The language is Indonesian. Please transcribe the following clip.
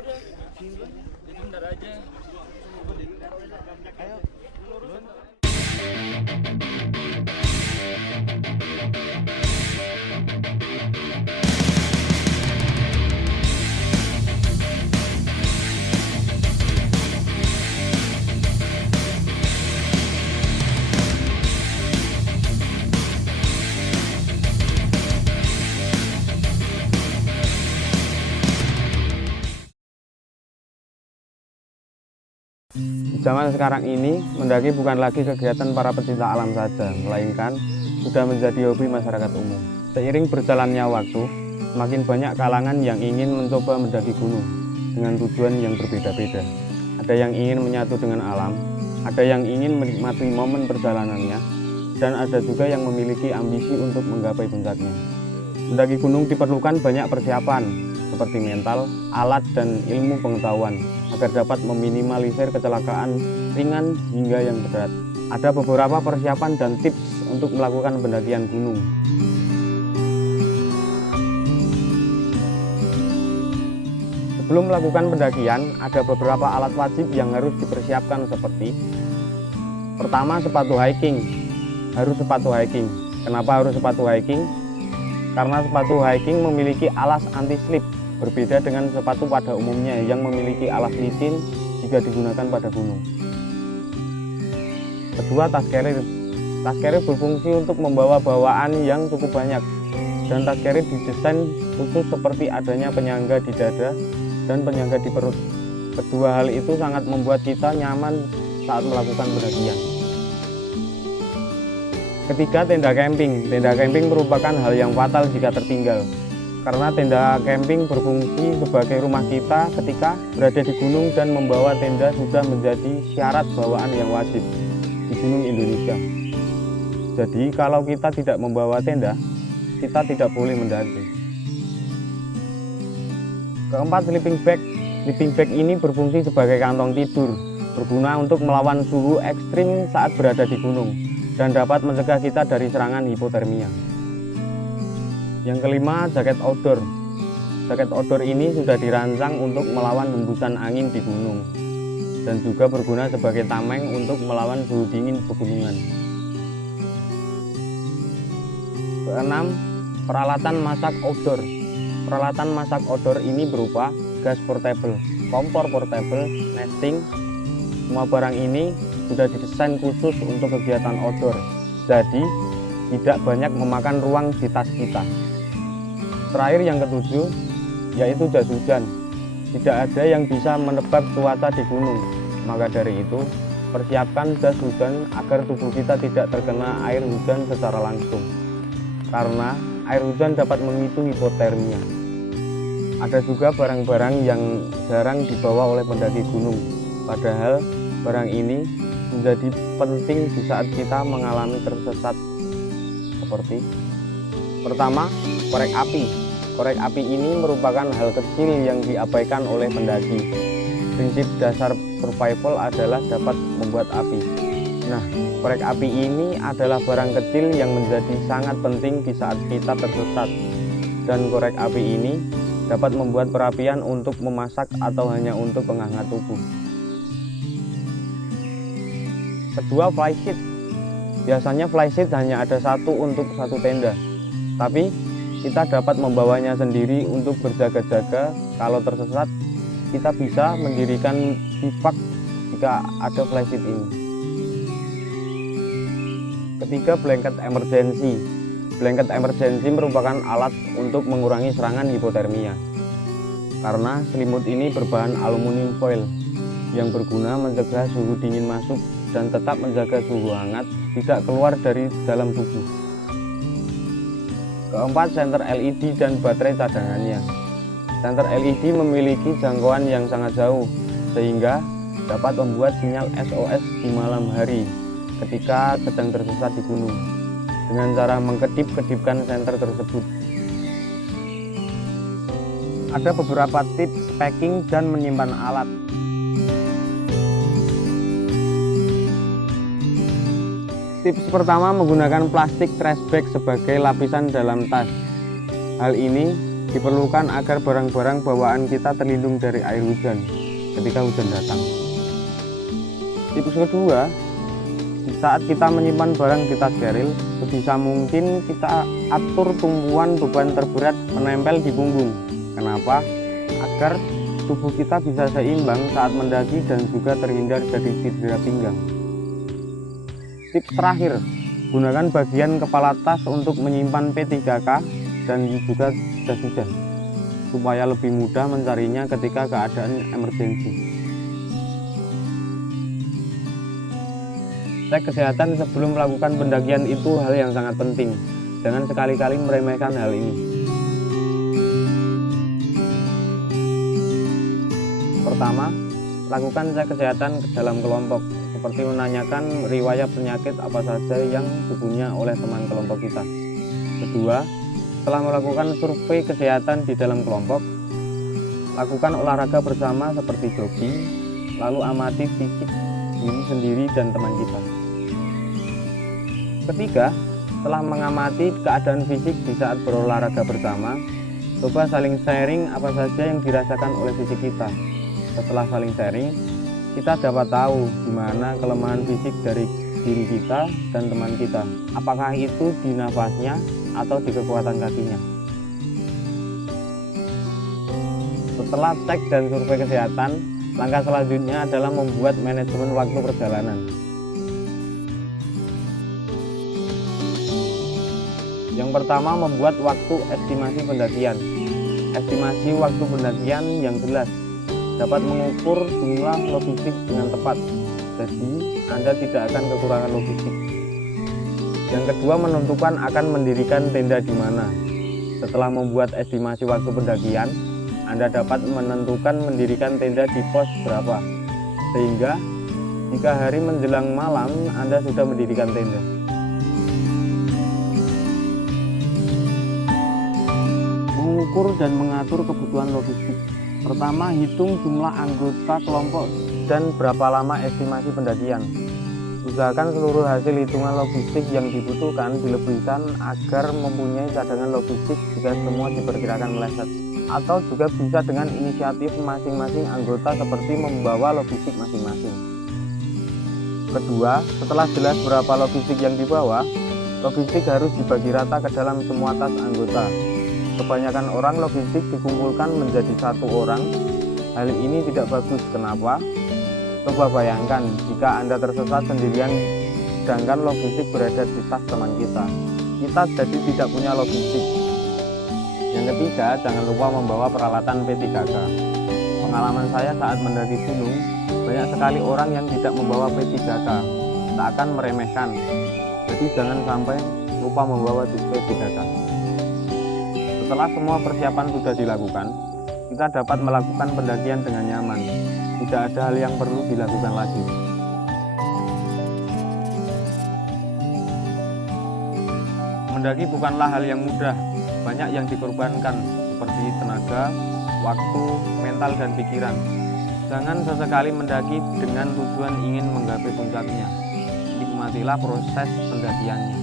udah. Itu bentar aja. Ayo. Zaman sekarang ini, mendaki bukan lagi kegiatan para pecinta alam saja, melainkan sudah menjadi hobi masyarakat umum. Seiring berjalannya waktu, semakin banyak kalangan yang ingin mencoba mendaki gunung dengan tujuan yang berbeda-beda. Ada yang ingin menyatu dengan alam, ada yang ingin menikmati momen perjalanannya, dan ada juga yang memiliki ambisi untuk menggapai puncaknya. Mendaki gunung diperlukan banyak persiapan, seperti mental, alat, dan ilmu pengetahuan, agar dapat meminimalisir kecelakaan ringan hingga yang berat. Ada beberapa persiapan dan tips untuk melakukan pendakian gunung. Sebelum melakukan pendakian, ada beberapa alat wajib yang harus dipersiapkan seperti: pertama, sepatu hiking. Harus sepatu hiking. Kenapa harus sepatu hiking? Karena sepatu hiking memiliki alas anti-slip, berbeda dengan sepatu pada umumnya yang memiliki alas licin jika digunakan pada gunung. Kedua, tas carrier. Tas carrier berfungsi untuk membawa bawaan yang cukup banyak, dan tas carrier didesain khusus seperti adanya penyangga di dada dan penyangga di perut. Kedua hal itu sangat membuat kita nyaman saat melakukan pendakian. Ketiga, tenda camping. Tenda camping merupakan hal yang fatal jika tertinggal, karena tenda camping berfungsi sebagai rumah kita ketika berada di gunung, dan membawa tenda sudah menjadi syarat bawaan yang wajib di gunung Indonesia. Jadi kalau kita tidak membawa tenda, kita tidak boleh mendaki. Keempat, sleeping bag. Sleeping bag ini berfungsi sebagai kantong tidur, berguna untuk melawan suhu ekstrim saat berada di gunung, dan dapat mencegah kita dari serangan hipotermia. Yang kelima, jaket outdoor. Jaket outdoor ini sudah dirancang untuk melawan hembusan angin di gunung, dan juga berguna sebagai tameng untuk melawan suhu dingin pegunungan. Keenam, peralatan masak outdoor. Peralatan masak outdoor ini berupa gas portable, kompor portable, nesting. Semua barang ini sudah didesain khusus untuk kegiatan outdoor, jadi tidak banyak memakan ruang di tas kita. Terakhir, yang ketujuh, yaitu jas hujan. Tidak ada yang bisa menebak cuaca di gunung, maka dari itu persiapkan jas hujan agar tubuh kita tidak terkena air hujan secara langsung, karena air hujan dapat memicu hipotermia. Ada juga barang-barang yang jarang dibawa oleh pendaki gunung, padahal barang ini menjadi penting di saat kita mengalami tersesat, seperti: pertama, korek api. Korek api ini merupakan hal kecil yang diabaikan oleh pendaki. Prinsip dasar survival adalah dapat membuat api. Nah, korek api ini adalah barang kecil yang menjadi sangat penting di saat kita tersesat. Dan korek api ini dapat membuat perapian untuk memasak atau hanya untuk penghangat tubuh. Kedua, flysheet. Biasanya flysheet hanya ada satu untuk satu tenda, tapi kita dapat membawanya sendiri untuk berjaga-jaga. Kalau tersesat, kita bisa mendirikan bivak jika ada flysheet ini. Ketiga, blanket emergency. Blanket emergency merupakan alat untuk mengurangi serangan hipotermia, karena selimut ini berbahan aluminium foil yang berguna mencegah suhu dingin masuk dan tetap menjaga suhu hangat tidak keluar dari dalam tubuh. Keempat, senter LED dan baterai cadangannya. Senter LED memiliki jangkauan yang sangat jauh, sehingga dapat membuat sinyal SOS di malam hari ketika sedang tersesat di gunung, dengan cara mengkedip-kedipkan senter tersebut. Ada beberapa tips packing dan menyimpan alat. Tips pertama, menggunakan plastik trash bag sebagai lapisan dalam tas. Hal ini diperlukan agar barang-barang bawaan kita terlindung dari air hujan ketika hujan datang. Tips kedua, di saat kita menyimpan barang di tas keril, sebisa mungkin kita atur tumpuan beban terberat menempel di punggung. Kenapa? Agar tubuh kita bisa seimbang saat mendaki dan juga terhindar dari cedera pinggang. Tips terakhir, gunakan bagian kepala tas untuk menyimpan P3K dan juga jas hujan, supaya lebih mudah mencarinya ketika keadaan emergensi. Cek kesehatan sebelum melakukan pendakian itu hal yang sangat penting. Jangan sekali-kali meremehkan hal ini. Pertama, lakukan cek kesehatan dalam kelompok, seperti menanyakan riwayat penyakit apa saja yang dipunya oleh teman kelompok kita. Kedua, setelah melakukan survei kesehatan di dalam kelompok, lakukan olahraga bersama seperti jogging, lalu amati fisik diri sendiri dan teman kita. Ketiga, setelah mengamati keadaan fisik di saat berolahraga bersama, coba saling sharing apa saja yang dirasakan oleh fisik kita. Setelah saling sharing, kita dapat tahu di mana kelemahan fisik dari diri kita dan teman kita. Apakah itu di nafasnya atau di kekuatan kakinya. Setelah cek dan survei kesehatan, langkah selanjutnya adalah membuat manajemen waktu perjalanan. Yang pertama, membuat waktu estimasi pendakian. Estimasi waktu pendakian yang jelas dapat mengukur jumlah logistik dengan tepat, jadi Anda tidak akan kekurangan logistik. Yang kedua, menentukan akan mendirikan tenda di mana. Setelah membuat estimasi waktu pendakian, Anda dapat menentukan mendirikan tenda di pos berapa, sehingga jika hari menjelang malam Anda sudah mendirikan tenda. Mengukur dan mengatur kebutuhan logistik. Pertama, hitung jumlah anggota kelompok dan berapa lama estimasi pendakian. Usahakan seluruh hasil hitungan logistik yang dibutuhkan dilebihkan agar mempunyai cadangan logistik jika semua diperkirakan meleset. Atau juga bisa dengan inisiatif masing-masing anggota seperti membawa logistik masing-masing. Kedua, setelah jelas berapa logistik yang dibawa, logistik harus dibagi rata ke dalam semua tas anggota. Kebanyakan orang logistik dikumpulkan menjadi satu orang. Hal ini tidak bagus. Kenapa? Coba bayangkan jika Anda tersesat sendirian sedangkan logistik berada di tas teman kita. Kita jadi tidak punya logistik. Yang ketiga, jangan lupa membawa peralatan P3K. Pengalaman saya saat mendaki gunung, banyak sekali orang yang tidak membawa P3K. Tak akan meremehkan. Jadi jangan sampai lupa membawa P3K. Setelah semua persiapan sudah dilakukan, kita dapat melakukan pendakian dengan nyaman. Tidak ada hal yang perlu dilakukan lagi. Mendaki bukanlah hal yang mudah. Banyak yang dikorbankan, seperti tenaga, waktu, mental, dan pikiran. Jangan sesekali mendaki dengan tujuan ingin menggapai puncaknya. Nikmatilah proses pendakiannya.